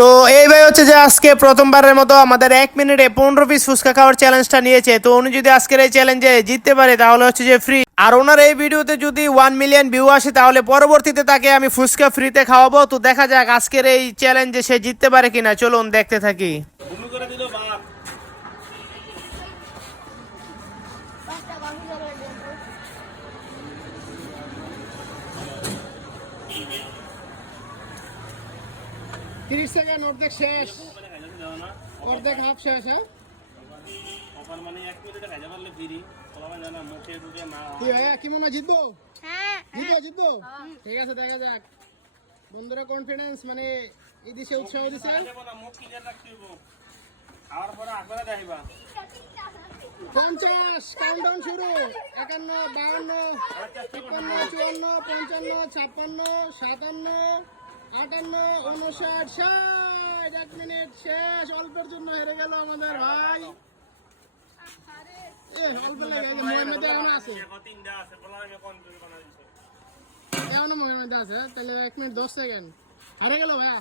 তো এই ভাই হচ্ছে যে আজকে প্রথমবারের মতো আমাদের 1 মিনিটে 15 পিস ফুচকা খাওয়ার চ্যালেঞ্জটা নিয়েছে। তো উনি যদি আজকের এই চ্যালেঞ্জে জিততে পারে তাহলে হচ্ছে যে ফ্রি। আর ওনার এই ভিডিওতে যদি 1 মিলিয়ন ভিউ আসে তাহলে পরবর্তীতে তাকে আমি ফুচকা ফ্রিতে খাওয়াবো। তো দেখা যাক আজকের এই চ্যালেঞ্জে সে জিততে পারে কিনা, চলুন দেখতে থাকি। 30 সেকেন্ড, অর্ধেক শেষ, অর্ধেক হাফ শেষ। হ্যাঁ কি মনে হয় জিতবো? জিতবো। ঠিক আছে, দেখা যাক। বন্ধুরা কনফিডেন্স মানে এই দিশে উৎসাহ দিচ্ছে। 50 কাউন্টডাউন শুরু। 51, 52, 53, 54, 55, 56, 57, 58, 59, 60। 1 মিনিট শেষ। অল্পের জন্য হেরে গেল আমাদের ভাই। অল্প লেগে মধ্যে এখনো আছে, এখনো মনের মধ্যে আছে। তাহলে 1 মিনিট 10 সেকেন্ড হারে গেল ভাইয়া।